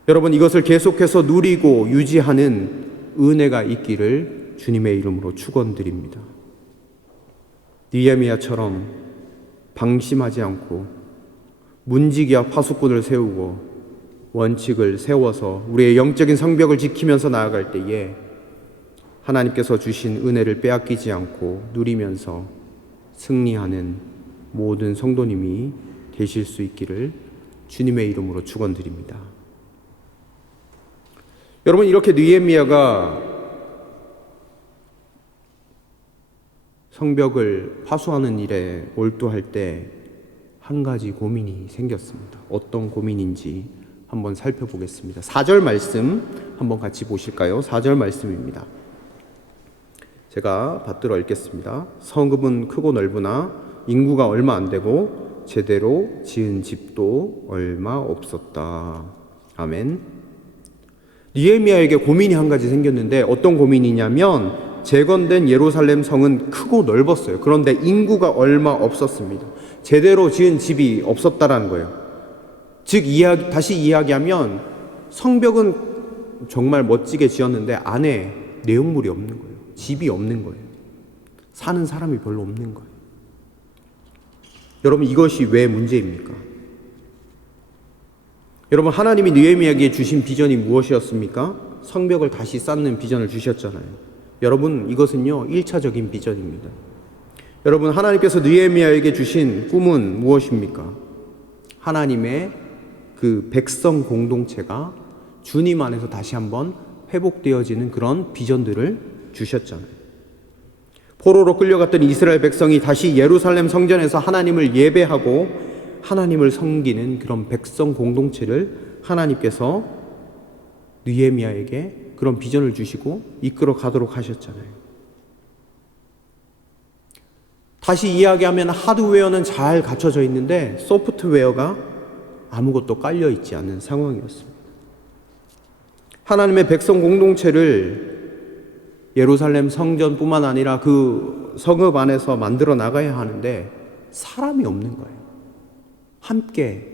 여러분, 이것을 계속해서 누리고 유지하는 은혜가 있기를 주님의 이름으로 축원드립니다. 느헤미야처럼 방심하지 않고 문지기와 파수꾼을 세우고 원칙을 세워서 우리의 영적인 성벽을 지키면서 나아갈 때에 하나님께서 주신 은혜를 빼앗기지 않고 누리면서 승리하는 모든 성도님이 되실 수 있기를 주님의 이름으로 축원드립니다. 여러분, 이렇게 느헤미야가 성벽을 파수하는 일에 몰두할 때 한 가지 고민이 생겼습니다. 어떤 고민인지 한번 살펴보겠습니다. 4절 말씀 한번 같이 보실까요? 4절 말씀입니다. 제가 받들어 읽겠습니다. 성읍은 크고 넓으나 인구가 얼마 안 되고 제대로 지은 집도 얼마 없었다. 아멘. 느헤미야에게 고민이 한 가지 생겼는데 어떤 고민이냐면 재건된 예루살렘 성은 크고 넓었어요. 그런데 인구가 얼마 없었습니다. 제대로 지은 집이 없었다라는 거예요. 즉 다시 이야기하면 성벽은 정말 멋지게 지었는데 안에 내용물이 없는 거예요. 집이 없는 거예요. 사는 사람이 별로 없는 거예요. 여러분, 이것이 왜 문제입니까? 여러분, 하나님이 느헤미야에게 주신 비전이 무엇이었습니까? 성벽을 다시 쌓는 비전을 주셨잖아요. 여러분, 이것은요 1차적인 비전입니다. 여러분, 하나님께서 느헤미야에게 주신 꿈은 무엇입니까? 하나님의 그 백성 공동체가 주님 안에서 다시 한번 회복되어지는 그런 비전들을 주셨잖아요. 포로로 끌려갔던 이스라엘 백성이 다시 예루살렘 성전에서 하나님을 예배하고 하나님을 섬기는 그런 백성 공동체를 하나님께서 느헤미야에게 그런 비전을 주시고 이끌어 가도록 하셨잖아요. 다시 이야기하면 하드웨어는 잘 갖춰져 있는데 소프트웨어가 아무것도 깔려 있지 않은 상황이었습니다. 하나님의 백성 공동체를 예루살렘 성전뿐만 아니라 그 성읍 안에서 만들어 나가야 하는데 사람이 없는 거예요. 함께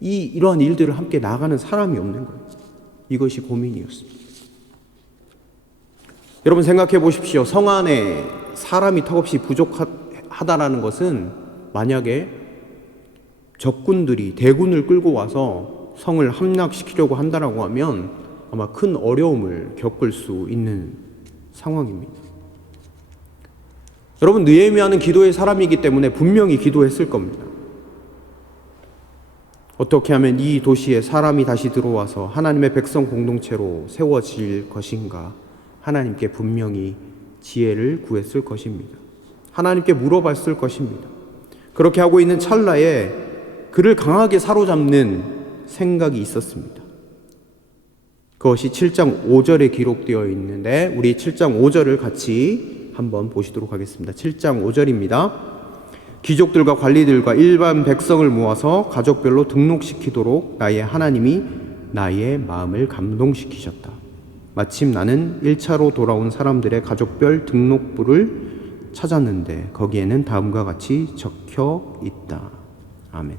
이러한 일들을 함께 나가는 사람이 없는 거예요. 이것이 고민이었습니다. 여러분, 생각해 보십시오. 성 안에 사람이 턱없이 부족하다라는 것은 만약에 적군들이 대군을 끌고 와서 성을 함락시키려고 한다라고 하면 아마 큰 어려움을 겪을 수 있는 상황입니다. 여러분, 느헤미야는 기도의 사람이기 때문에 분명히 기도했을 겁니다. 어떻게 하면 이 도시에 사람이 다시 들어와서 하나님의 백성 공동체로 세워질 것인가, 하나님께 분명히 지혜를 구했을 것입니다. 하나님께 물어봤을 것입니다. 그렇게 하고 있는 찰나에 그를 강하게 사로잡는 생각이 있었습니다. 그것이 7장 5절에 기록되어 있는데 우리 7장 5절을 같이 한번 보시도록 하겠습니다. 7장 5절입니다. 귀족들과 관리들과 일반 백성을 모아서 가족별로 등록시키도록 나의 하나님이 나의 마음을 감동시키셨다. 마침 나는 1차로 돌아온 사람들의 가족별 등록부를 찾았는데 거기에는 다음과 같이 적혀 있다. 아멘.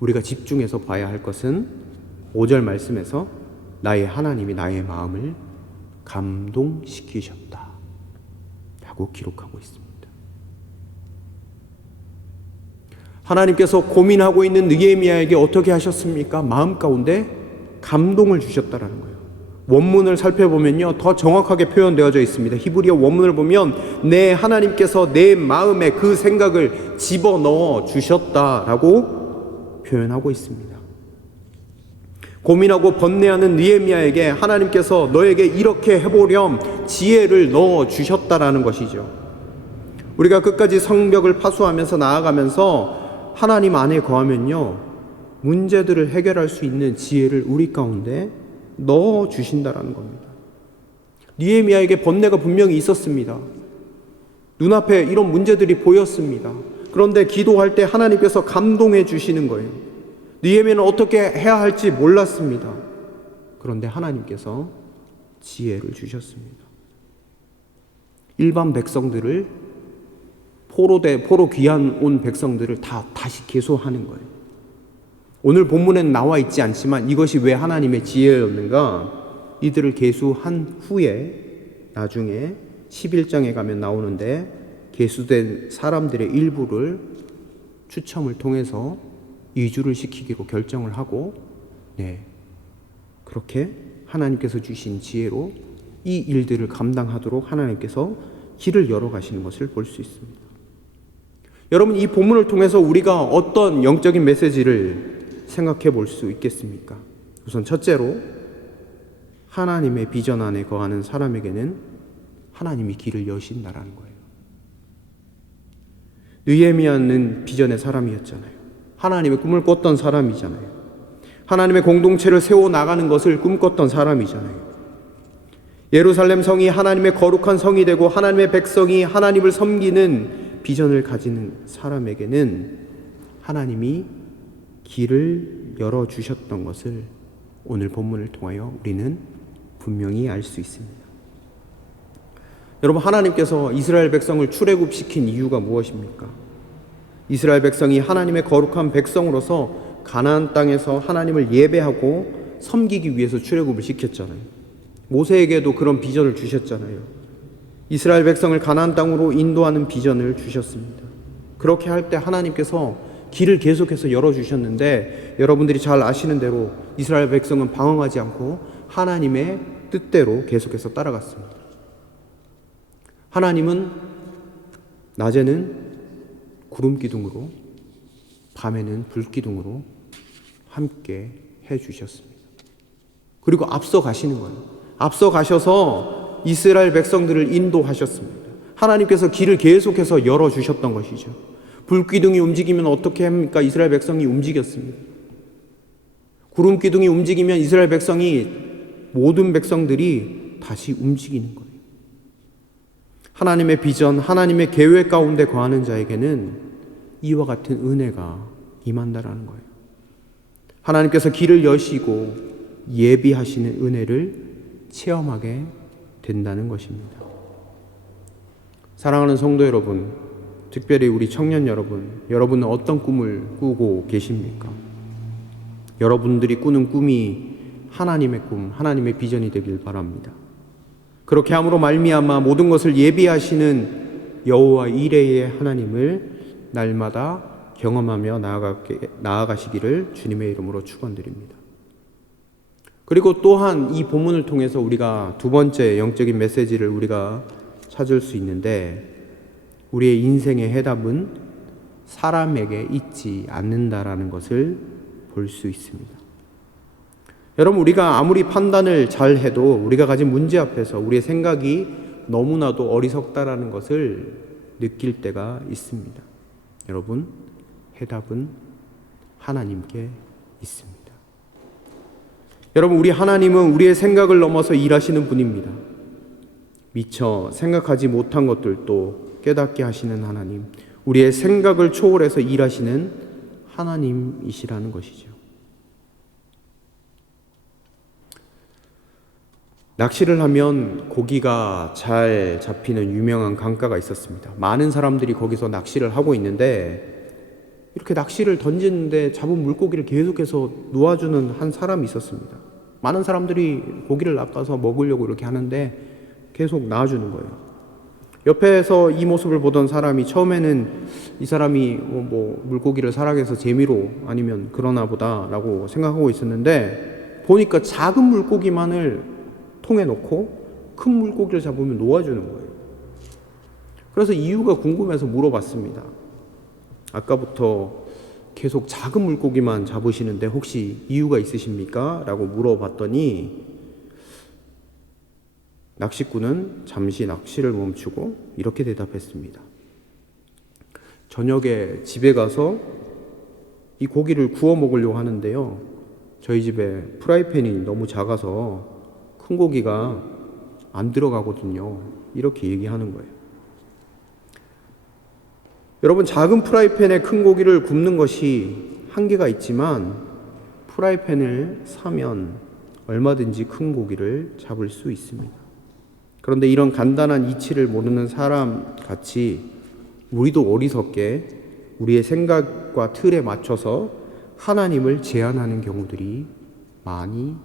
우리가 집중해서 봐야 할 것은 5절 말씀에서 나의 하나님이 나의 마음을 감동시키셨다 라고 기록하고 있습니다. 하나님께서 고민하고 있는 느헤미야에게 어떻게 하셨습니까? 마음 가운데 감동을 주셨다라는 거예요. 원문을 살펴보면요, 더 정확하게 표현되어져 있습니다. 히브리어 원문을 보면 내 하나님께서 내 마음에 그 생각을 집어넣어 주셨다라고 표현하고 있습니다. 고민하고 번뇌하는 느헤미야에게 하나님께서 너에게 이렇게 해보렴 지혜를 넣어 주셨다라는 것이죠. 우리가 끝까지 성벽을 파수하면서 나아가면서 하나님 안에 거하면요, 문제들을 해결할 수 있는 지혜를 우리 가운데 넣어 주신다라는 겁니다. 느헤미야에게 번뇌가 분명히 있었습니다. 눈앞에 이런 문제들이 보였습니다. 그런데 기도할 때 하나님께서 감동해 주시는 거예요. 느헤미야는 어떻게 해야 할지 몰랐습니다. 그런데 하나님께서 지혜를 주셨습니다. 일반 백성들을 포로 귀환 온 백성들을 다시 계속하는 거예요. 오늘 본문에는 나와 있지 않지만 이것이 왜 하나님의 지혜였는가? 이들을 계수한 후에 나중에 11장에 가면 나오는데 계수된 사람들의 일부를 추첨을 통해서 이주를 시키기로 결정을 하고, 그렇게 하나님께서 주신 지혜로 이 일들을 감당하도록 하나님께서 길을 열어 가시는 것을 볼 수 있습니다. 여러분, 이 본문을 통해서 우리가 어떤 영적인 메시지를 생각해 볼 수 있겠습니까? 우선 첫째로, 하나님의 비전 안에 거하는 사람에게는 하나님이 길을 여신다라는 거예요. 느헤미야는 비전의 사람이었잖아요. 하나님의 꿈을 꿨던 사람이잖아요. 하나님의 공동체를 세워나가는 것을 꿈꿨던 사람이잖아요. 예루살렘 성이 하나님의 거룩한 성이 되고 하나님의 백성이 하나님을 섬기는 비전을 가지는 사람에게는 하나님이 길을 열어주셨던 것을 오늘 본문을 통하여 우리는 분명히 알 수 있습니다. 여러분, 하나님께서 이스라엘 백성을 출애굽시킨 이유가 무엇입니까? 이스라엘 백성이 하나님의 거룩한 백성으로서 가나안 땅에서 하나님을 예배하고 섬기기 위해서 출애굽을 시켰잖아요. 모세에게도 그런 비전을 주셨잖아요. 이스라엘 백성을 가나안 땅으로 인도하는 비전을 주셨습니다. 그렇게 할 때 하나님께서 길을 계속해서 열어주셨는데, 여러분들이 잘 아시는 대로 이스라엘 백성은 방황하지 않고 하나님의 뜻대로 계속해서 따라갔습니다. 하나님은 낮에는 구름 기둥으로, 밤에는 불 기둥으로 함께 해주셨습니다. 그리고 앞서 가시는 거예요. 앞서 가셔서 이스라엘 백성들을 인도하셨습니다. 하나님께서 길을 계속해서 열어주셨던 것이죠. 불기둥이 움직이면 어떻게 합니까? 이스라엘 백성이 움직였습니다. 구름 기둥이 움직이면 이스라엘 백성이, 모든 백성들이 다시 움직이는 거예요. 하나님의 비전, 하나님의 계획 가운데 거하는 자에게는 이와 같은 은혜가 임한다라는 거예요. 하나님께서 길을 여시고 예비하시는 은혜를 체험하게 된다는 것입니다. 사랑하는 성도 여러분, 특별히 우리 청년 여러분, 여러분은 어떤 꿈을 꾸고 계십니까? 여러분들이 꾸는 꿈이 하나님의 꿈, 하나님의 비전이 되길 바랍니다. 그렇게 함으로 말미암아 모든 것을 예비하시는 여호와 이레의 하나님을 날마다 경험하며 나아가시기를 주님의 이름으로 축원드립니다. 그리고 또한 이 본문을 통해서 우리가 두 번째 영적인 메시지를 우리가 찾을 수 있는데, 우리의 인생의 해답은 사람에게 있지 않는다라는 것을 볼 수 있습니다. 여러분, 우리가 아무리 판단을 잘 해도 우리가 가진 문제 앞에서 우리의 생각이 너무나도 어리석다라는 것을 느낄 때가 있습니다. 여러분, 해답은 하나님께 있습니다. 여러분, 우리 하나님은 우리의 생각을 넘어서 일하시는 분입니다. 미처 생각하지 못한 것들도 깨닫게 하시는 하나님, 우리의 생각을 초월해서 일하시는 하나님이시라는 것이죠. 낚시를 하면 고기가 잘 잡히는 유명한 강가가 있었습니다. 많은 사람들이 거기서 낚시를 하고 있는데, 이렇게 낚시를 던지는데 잡은 물고기를 계속해서 놓아주는 한 사람이 있었습니다. 많은 사람들이 고기를 낚아서 먹으려고 이렇게 하는데 계속 놔주는 거예요. 옆에서 이 모습을 보던 사람이 처음에는 이 사람이 뭐 물고기를 사랑해서 재미로 아니면 그러나 보다라고 생각하고 있었는데, 보니까 작은 물고기만을 통에 넣고 큰 물고기를 잡으면 놓아주는 거예요. 그래서 이유가 궁금해서 물어봤습니다. 아까부터 계속 작은 물고기만 잡으시는데 혹시 이유가 있으십니까? 라고 물어봤더니 낚시꾼은 잠시 낚시를 멈추고 이렇게 대답했습니다. 저녁에 집에 가서 이 고기를 구워 먹으려고 하는데요, 저희 집에 프라이팬이 너무 작아서 큰 고기가 안 들어가거든요. 이렇게 얘기하는 거예요. 여러분, 작은 프라이팬에 큰 고기를 굽는 것이 한계가 있지만 프라이팬을 사면 얼마든지 큰 고기를 잡을 수 있습니다. 그런데 이런 간단한 이치를 모르는 사람 같이 우리도 어리석게 우리의 생각과 틀에 맞춰서 하나님을 제한하는 경우들이 많이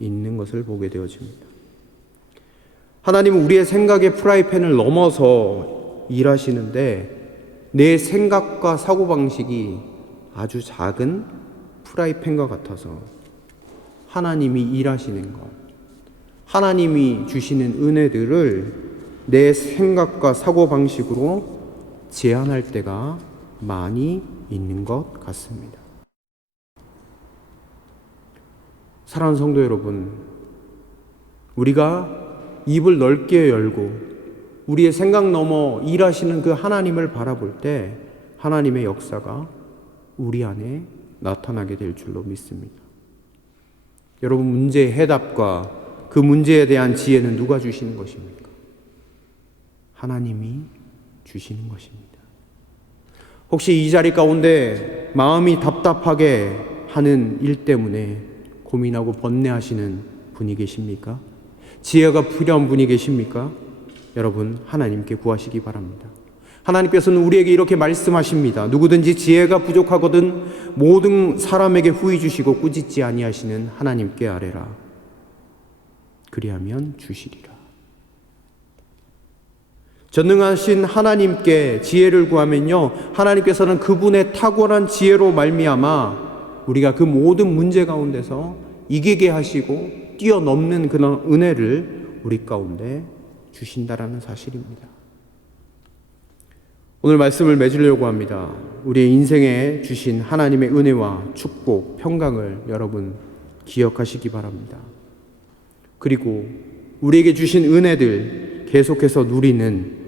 있는 것을 보게 되어집니다. 하나님은 우리의 생각의 프라이팬을 넘어서 일하시는데 내 생각과 사고방식이 아주 작은 프라이팬과 같아서 하나님이 일하시는 것, 하나님이 주시는 은혜들을 내 생각과 사고방식으로 제한할 때가 많이 있는 것 같습니다. 사랑하는 성도 여러분, 우리가 입을 넓게 열고 우리의 생각 넘어 일하시는 그 하나님을 바라볼 때 하나님의 역사가 우리 안에 나타나게 될 줄로 믿습니다. 여러분, 문제의 해답과 그 문제에 대한 지혜는 누가 주시는 것입니까? 하나님이 주시는 것입니다. 혹시 이 자리 가운데 마음이 답답하게 하는 일 때문에 고민하고 번뇌하시는 분이 계십니까? 지혜가 필요한 분이 계십니까? 여러분, 하나님께 구하시기 바랍니다. 하나님께서는 우리에게 이렇게 말씀하십니다. 누구든지 지혜가 부족하거든 모든 사람에게 후히 주시고 꾸짖지 아니하시는 하나님께 아뢰라. 그리하면 주시리라. 전능하신 하나님께 지혜를 구하면요, 하나님께서는 그분의 탁월한 지혜로 말미암아 우리가 그 모든 문제 가운데서 이기게 하시고 뛰어넘는 그런 은혜를 우리 가운데 주신다라는 사실입니다. 오늘 말씀을 맺으려고 합니다. 우리의 인생에 주신 하나님의 은혜와 축복, 평강을 여러분 기억하시기 바랍니다. 그리고 우리에게 주신 은혜들 계속해서 누리는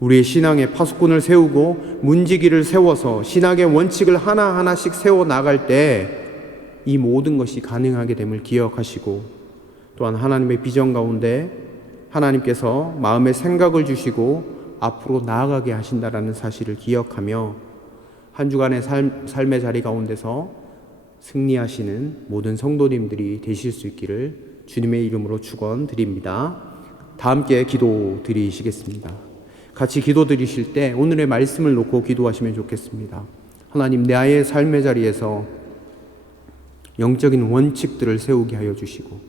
우리의 신앙의 파수꾼을 세우고 문지기를 세워서 신앙의 원칙을 하나하나씩 세워나갈 때 이 모든 것이 가능하게 됨을 기억하시고, 또한 하나님의 비전 가운데 하나님께서 마음의 생각을 주시고 앞으로 나아가게 하신다라는 사실을 기억하며 한 주간의 삶의 자리 가운데서 승리하시는 모든 성도님들이 되실 수 있기를 주님의 이름으로 축원드립니다. 다 함께 기도 드리시겠습니다. 같이 기도 드리실 때 오늘의 말씀을 놓고 기도하시면 좋겠습니다. 하나님, 내 아이의 삶의 자리에서 영적인 원칙들을 세우게 하여 주시고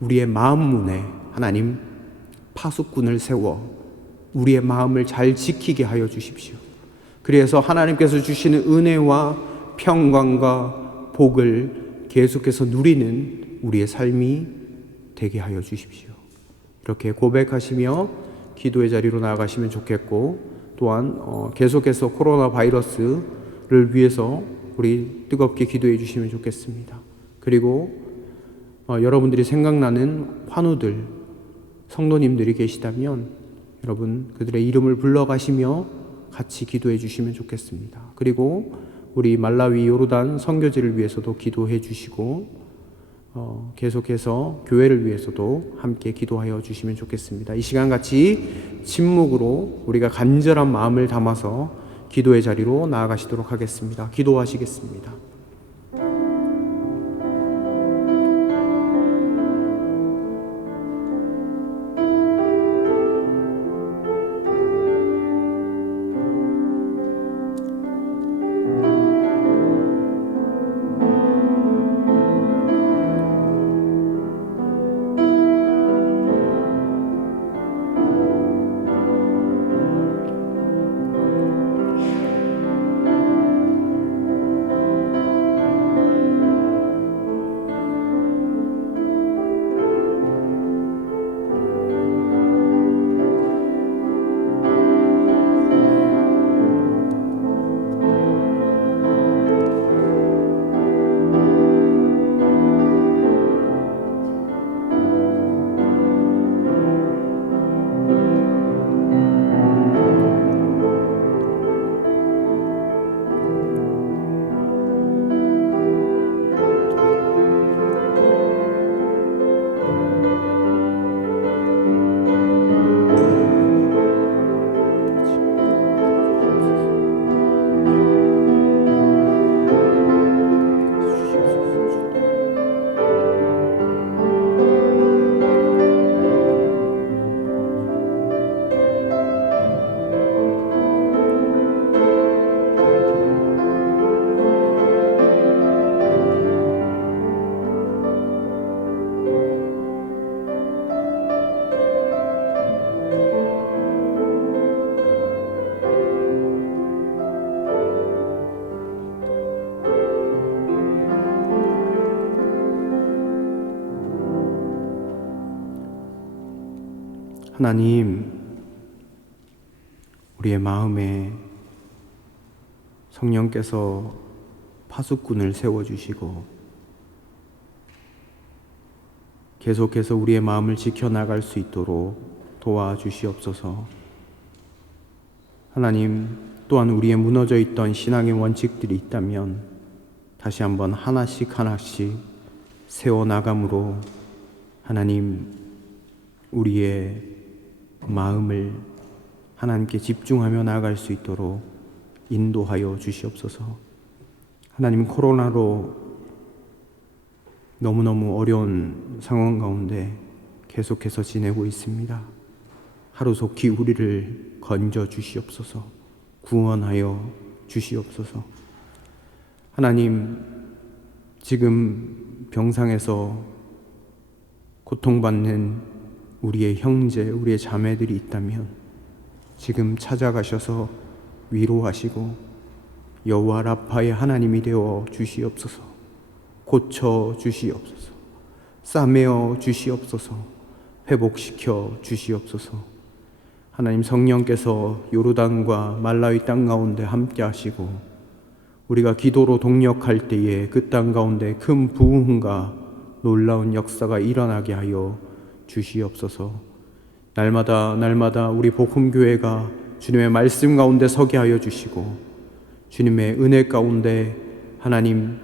우리의 마음 문에 하나님 파수꾼을 세워 우리의 마음을 잘 지키게 하여 주십시오. 그래서 하나님께서 주시는 은혜와 평강과 복을 계속해서 누리는 우리의 삶이 되게 하여 주십시오. 이렇게 고백하시며 기도의 자리로 나아가시면 좋겠고, 또한 계속해서 코로나 바이러스를 위해서 우리 뜨겁게 기도해 주시면 좋겠습니다. 그리고 여러분들이 생각나는 환우들, 성도님들이 계시다면 여러분 그들의 이름을 불러가시며 같이 기도해 주시면 좋겠습니다. 그리고 우리 말라위 요르단 선교지를 위해서도 기도해 주시고 계속해서 교회를 위해서도 함께 기도하여 주시면 좋겠습니다. 이 시간 같이 침묵으로 우리가 간절한 마음을 담아서 기도의 자리로 나아가시도록 하겠습니다. 기도하시겠습니다. 하나님, 우리의 마음에 성령께서 파수꾼을 세워주시고 계속해서 우리의 마음을 지켜나갈 수 있도록 도와주시옵소서. 하나님, 또한 우리의 무너져 있던 신앙의 원칙들이 있다면 다시 한번 하나씩 세워나감으로 하나님, 우리의 마음을 하나님께 집중하며 나아갈 수 있도록 인도하여 주시옵소서. 하나님, 코로나로 너무너무 어려운 상황 가운데 계속해서 지내고 있습니다. 하루속히 우리를 건져 주시옵소서. 구원하여 주시옵소서. 하나님, 지금 병상에서 고통받는 우리의 형제, 우리의 자매들이 있다면 지금 찾아가셔서 위로하시고 여호와 라파의 하나님이 되어 주시옵소서. 고쳐 주시옵소서. 싸매어 주시옵소서. 회복시켜 주시옵소서. 하나님, 성령께서 요르단과 말라위 땅 가운데 함께 하시고 우리가 기도로 동력할 때에 그 땅 가운데 큰 부흥과 놀라운 역사가 일어나게 하여 주시옵소서. 날마다 우리 복음교회가 주님의 말씀 가운데 서게 하여 주시고 주님의 은혜 가운데 하나님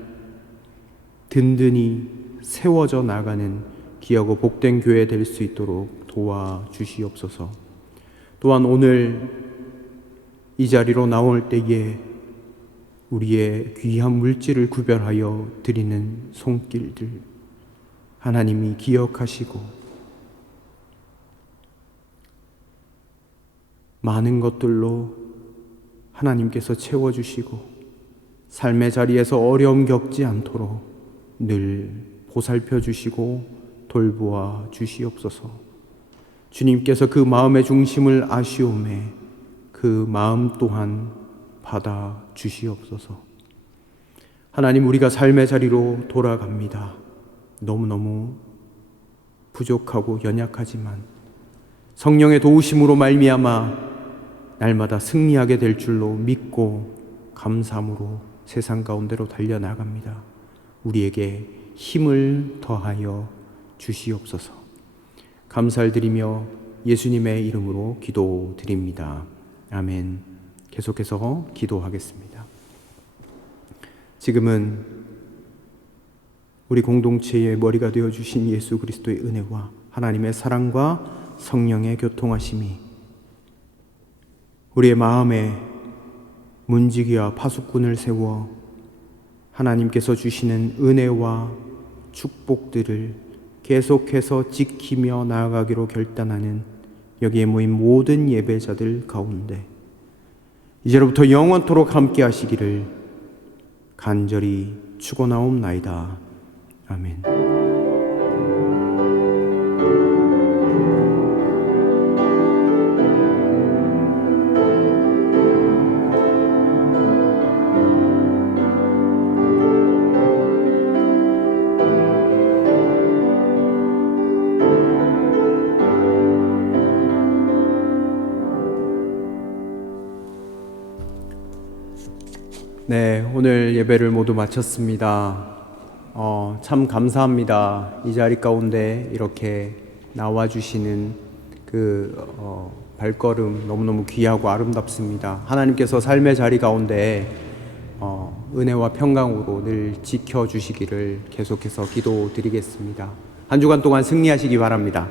든든히 세워져 나가는 귀하고 복된 교회 될 수 있도록 도와주시옵소서. 또한 오늘 이 자리로 나올 때에 우리의 귀한 물질을 구별하여 드리는 손길들 하나님이 기억하시고 많은 것들로 하나님께서 채워주시고 삶의 자리에서 어려움 겪지 않도록 늘 보살펴 주시고 돌보아 주시옵소서. 주님께서 그 마음의 중심을 아시오매 그 마음 또한 받아 주시옵소서. 하나님, 우리가 삶의 자리로 돌아갑니다. 너무너무 부족하고 연약하지만 성령의 도우심으로 말미암아 날마다 승리하게 될 줄로 믿고 감사함으로 세상 가운데로 달려나갑니다. 우리에게 힘을 더하여 주시옵소서. 감사를 드리며 예수님의 이름으로 기도드립니다. 아멘. 계속해서 기도하겠습니다. 지금은 우리 공동체의 머리가 되어주신 예수 그리스도의 은혜와 하나님의 사랑과 성령의 교통하심이 우리의 마음에 문지기와 파수꾼을 세워 하나님께서 주시는 은혜와 축복들을 계속해서 지키며 나아가기로 결단하는 여기에 모인 모든 예배자들 가운데 이제로부터 영원토록 함께 하시기를 간절히 축원하옵나이다. 아멘. 네, 오늘 예배를 모두 마쳤습니다. 참 감사합니다. 이 자리 가운데 이렇게 나와주시는 발걸음 너무너무 귀하고 아름답습니다. 하나님께서 삶의 자리 가운데 은혜와 평강으로 늘 지켜주시기를 계속해서 기도드리겠습니다. 한 주간 동안 승리하시기 바랍니다.